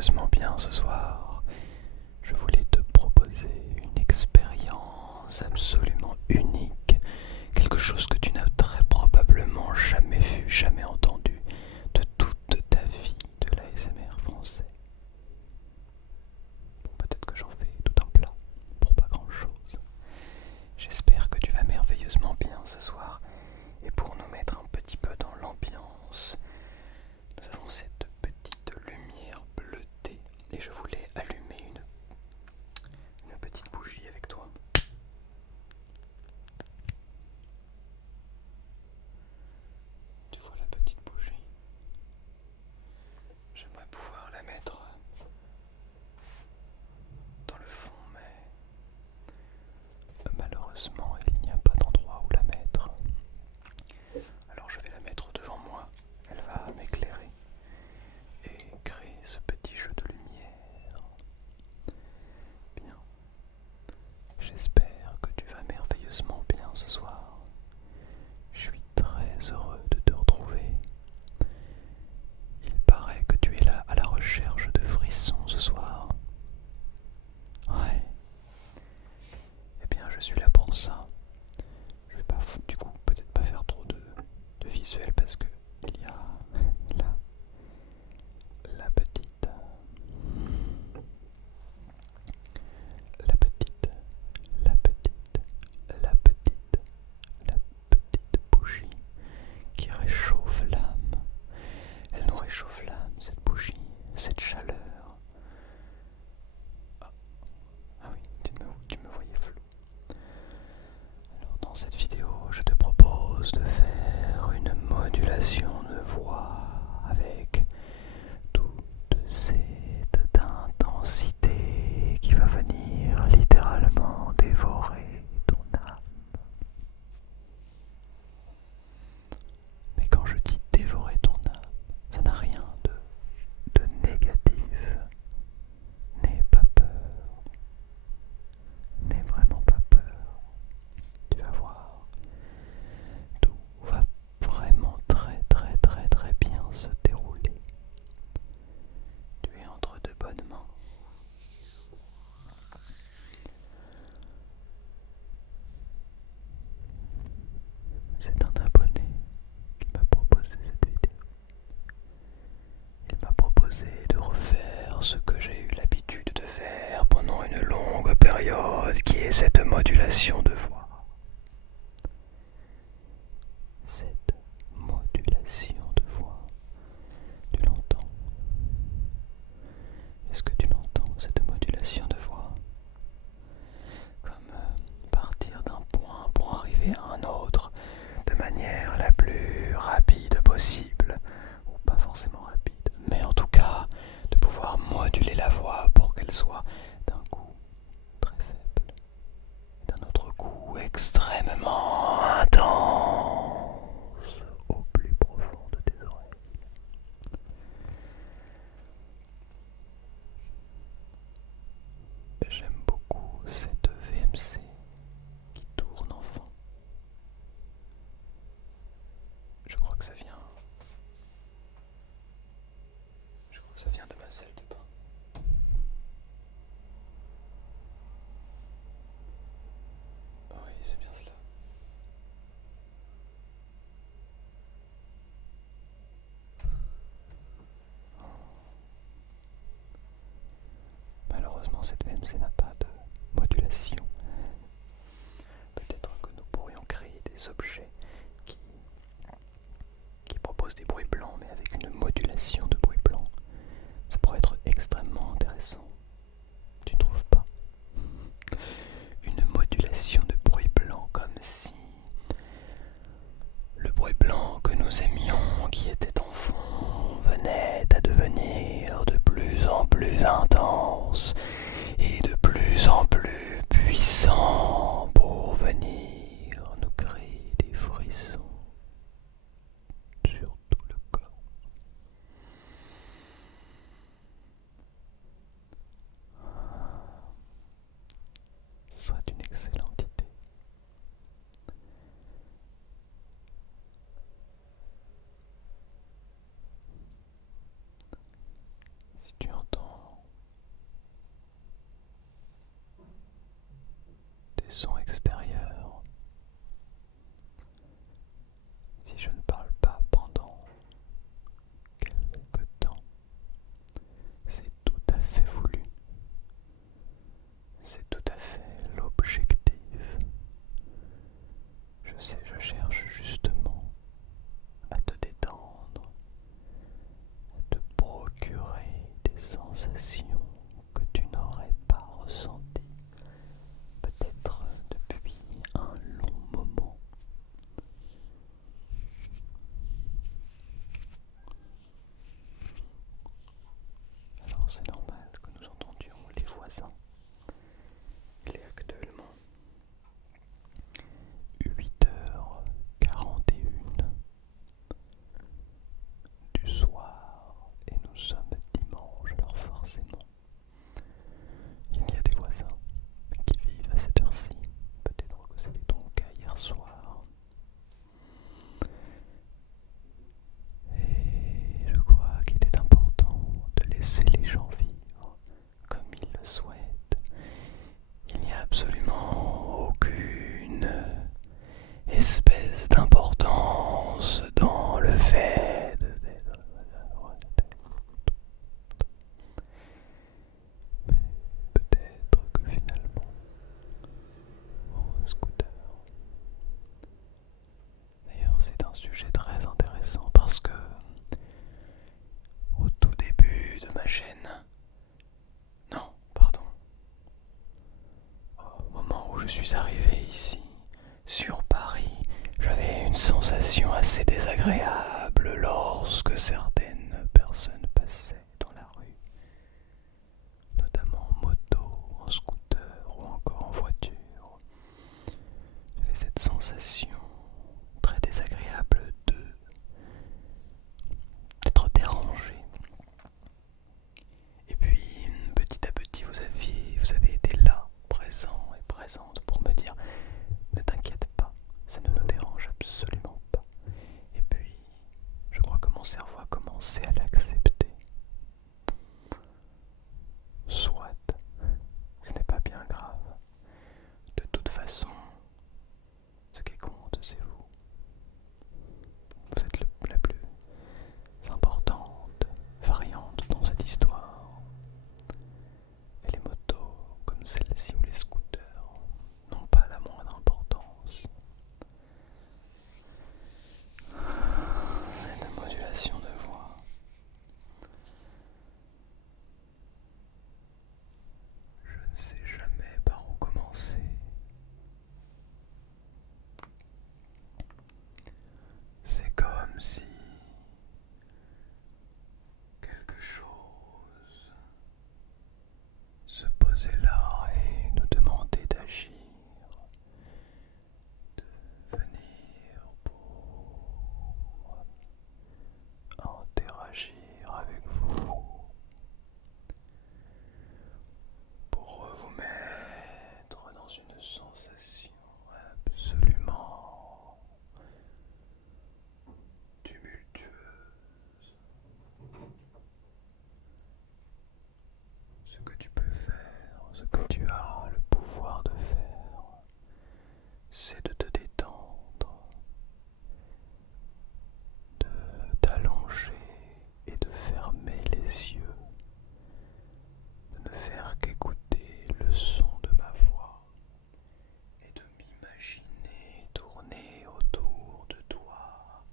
merveilleusement bien ce soir. Je voulais te proposer une expérience absolument unique, quelque chose que tu n'as très probablement jamais vu, jamais entendu de toute ta vie de l'ASMR français. Bon, peut-être que j'en fais tout un plat pour pas grand-chose. J'espère que tu vas merveilleusement bien ce soir. Et pour nous mettre un petit peu dans l'ambiance, nous avons cette petite lumière bleutée et je voulais allumer une petite bougie avec toi. Tu vois la petite bougie? J'aimerais pouvoir la mettre dans le fond, mais malheureusement il n'y a pas d'endroit où la mettre. Alors je vais la mettre devant moi, elle va m'éclairer et créer ce petit jeu de lumière. Bien, j'espère que tu vas merveilleusement bien ce soir. Je suis très heureux de te retrouver. Il paraît que tu es là à la recherche de frissons ce soir. Ouais. Eh bien, je suis là pour ça. Je vais pas, du coup, peut-être pas faire trop de visuels parce que il y a là la petite, la petite, la petite, la petite, la petite bougie qui réchauffe l'âme. Elle nous réchauffe l'âme, cette bougie, cette chaleur. Ah oui, tu me voyais flou. Alors dans cette vidéo, je te propose de faire une modulation de voix avec toute cette intensité qui va venir littéralement dévorer ton âme. Mais quand je dis dévorer ton âme, ça n'a rien de négatif. N'aie pas peur, n'aie vraiment pas peur. Tu vas voir, tout va vraiment très très très très bien se dérouler. Tu es entre de bonnes mains. C'est un abonné qui m'a proposé cette vidéo. Il m'a proposé de refaire ce que j'ai eu l'habitude de faire pendant une longue période, qui est cette modulation de voix. Cette modulation de voix, tu l'entends? Est-ce que tu l'entends, cette modulation de voix? Comme partir d'un point pour arriver à un autre de manière la plus rapide possible, ou pas forcément rapide, mais en tout cas de pouvoir moduler la voix pour qu'elle soit d'un coup très faible, d'un autre coup extrêmement intense au plus profond de tes oreilles. J'aime beaucoup cette VMC qui tourne en fond. Je crois que ça vient. Je crois que ça vient de ma salle de bain. Oui, c'est bien cela. Malheureusement, cette VMC n'a pas de modulation. Peut-être que nous pourrions créer des objets qui, qui proposent des bruits blancs, mais avec une modulation de bruits blancs. Ça pourrait être extrêmement intéressant. Tu ne trouves pas? Une modulation de bruit blanc comme si le bruit blanc que nous aimions, qui était en fond, venait à devenir de plus en plus intense et de plus en plus puissant pour venir nous créer des frissons sur tout le corps. Ce serait une excellente idée. Si tu entends laisser les gens vivre comme ils le souhaitent. Il n'y a absolument aucune espèce d'importance dans le fait mais peut-être que finalement, en scooter. D'ailleurs, c'est un sujet très intéressant parce que au tout début de ma chaîne, non, pardon, au moment où je suis arrivé ici, sur Paris, j'avais une sensation assez désagréable lorsque certaines personnes passaient dans la rue, notamment en moto, en scooter ou encore en voiture. J'avais cette sensation très désagréable d'être dérangé. Et puis, petit à petit, vous avez été là, présent et présente pour me dire ne t'inquiète pas, ça ne nous dérange absolument pas. Et puis, je crois que mon cerveau a commencé à l'accepter. Soit, ce n'est pas bien grave. De toute façon, ce qui compte, c'est vous. Vous êtes la plus importante variante dans cette histoire. Et les motos, comme celle-ci ou les scooters, n'ont pas la moindre importance. Cette modulation de voix, je ne sais jamais par où commencer. C'est comme si quelque chose se posait là et nous demandait d'agir, de venir pour interagir avec vous, pour vous mettre dans une sensation absolument tumultueuse. Ce que tu peux faire, ce que tu as le pouvoir de faire, c'est de te détendre, de t'allonger et de fermer les yeux, de ne faire qu'écouter le son de ma voix et de m'imaginer tourner autour de toi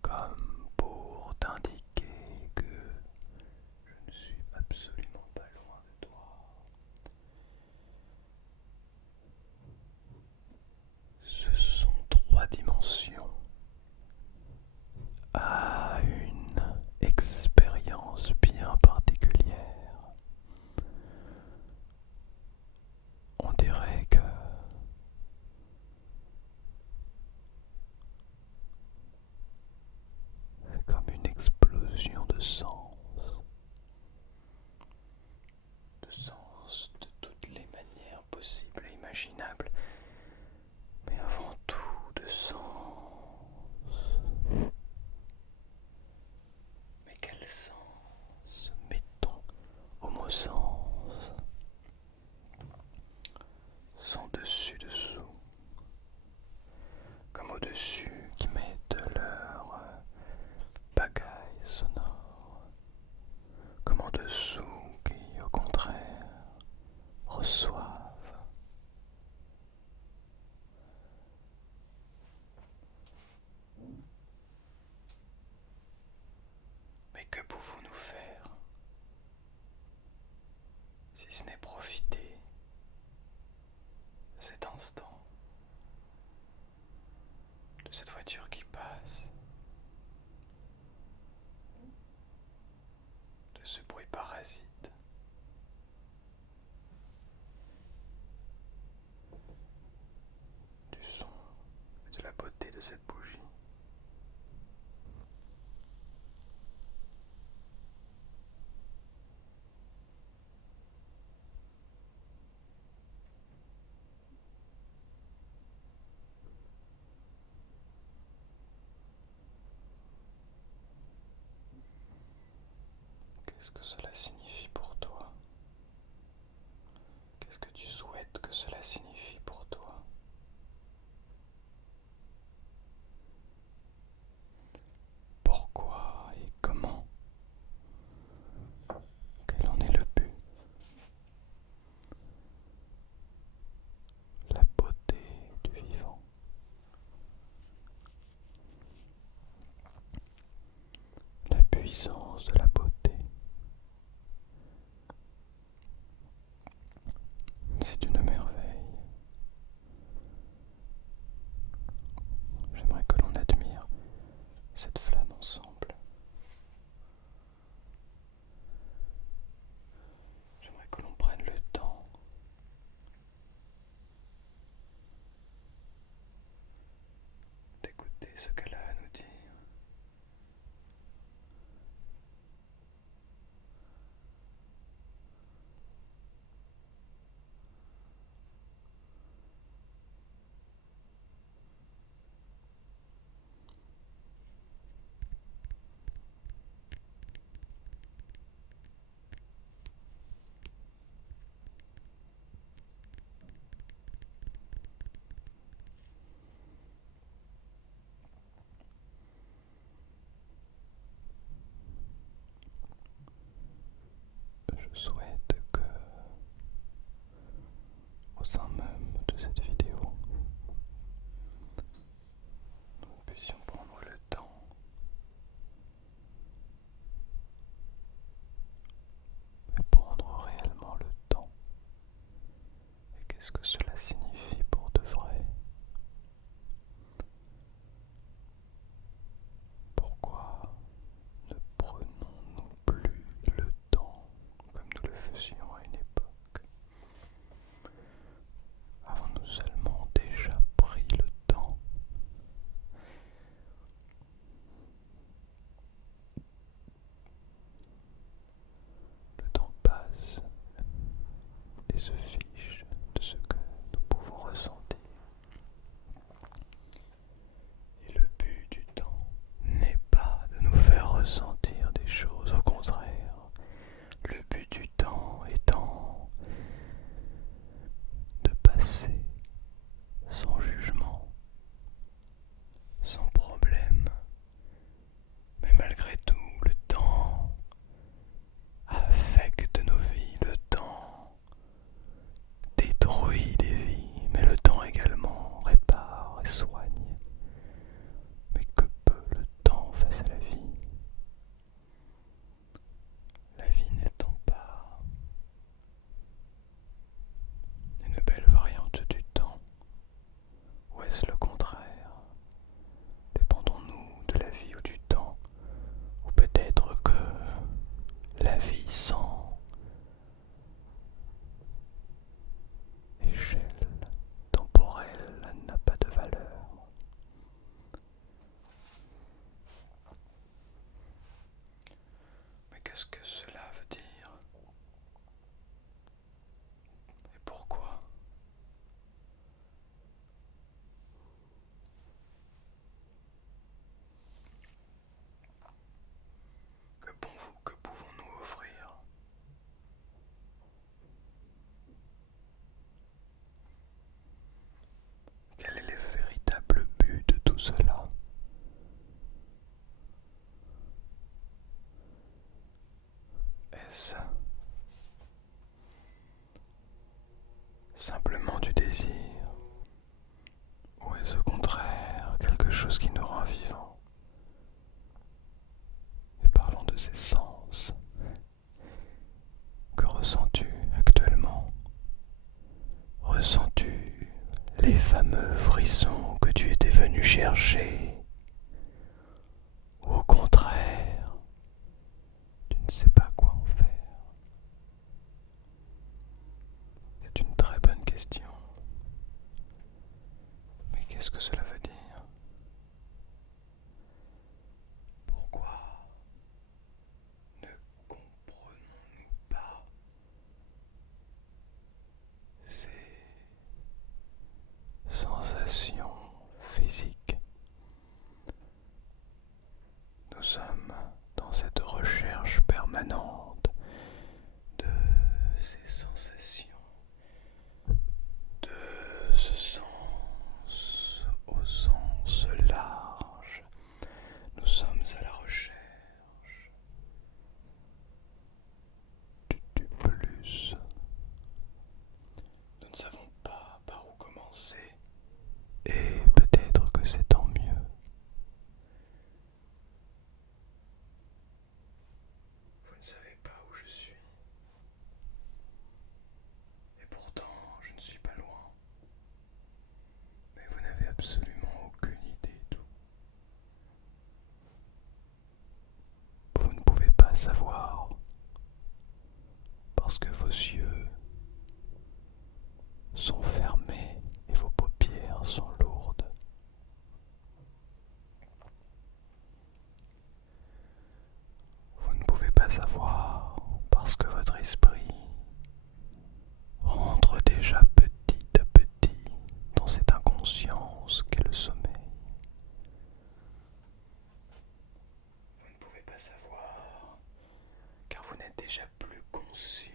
comme pour t'indiquer que je ne suis absolument pas loin de toi. Ce sont trois dimensions à une expérience bien particulière. On dirait que c'est comme une explosion de sens de toutes les manières possibles et imaginables, mais avant tout de sens. Mais quel sens mettons au mot sens? Sans dessus-dessous, comme au-dessus qui mettent leur pagaille sonore, comme en dessous qui au contraire reçoivent. Mais que pouvons-nous faire si ce n'est profiter de cet instant, de cette voiture qui passe, de ce bruit parasite, du son et de la beauté de cette bougie? Qu'est-ce que cela signifie pour toi? Qu'est-ce que tu souhaites que cela signifie pour toi? Pourquoi et comment? Quel en est le but? La beauté du vivant. La puissance de la beauté. C'est une merveille. J'aimerais que l'on admire cette flamme ensemble. J'aimerais que l'on prenne le temps d'écouter ce qu'elle a à nous dire. Je souhaite que, au sein même de cette vidéo, nous puissions prendre le temps et prendre réellement le temps. Et qu'est-ce que cela signifie pour de vrai? Pourquoi ne prenons-nous plus le temps comme nous le faisions à une époque? Avons-nous seulement déjà pris le temps? Le temps passe et se fiche de ce que nous pouvons ressentir. Et le but du temps n'est pas de nous faire ressentir des choses, au contraire. Le but du temps étant de passer sans jugement, sans problème. Mais malgré tout, le temps affecte nos vies, le temps détruit des vies, mais le temps également répare et soigne. Mais que peut le temps face à la vie? La vie n'étant pas une belle variante du temps, ou est-ce le contraire? Dépendons-nous de la vie ou du temps? Ou peut-être que la vie sans échelle temporelle n'a pas de valeur. Mais qu'est-ce que cela veut dire? Et pourquoi? Que pouvons-nous offrir? Quel est le véritable but de tout cela? Est-ce simplement du désir? Ou est-ce au contraire quelque chose qui nous rend vivants? Et parlons de ces sens. Que ressens-tu actuellement? Ressens-tu les fameux frissons que tu étais venu chercher? Ou au contraire, tu ne sais pas quoi en faire? C'est une très bonne question. Mais qu'est-ce que cela veut dire? Pourquoi ne comprenons-nous pas ces sensations physiques? Nous sommes dans cette recherche permanente savoir, car vous n'êtes déjà plus conscient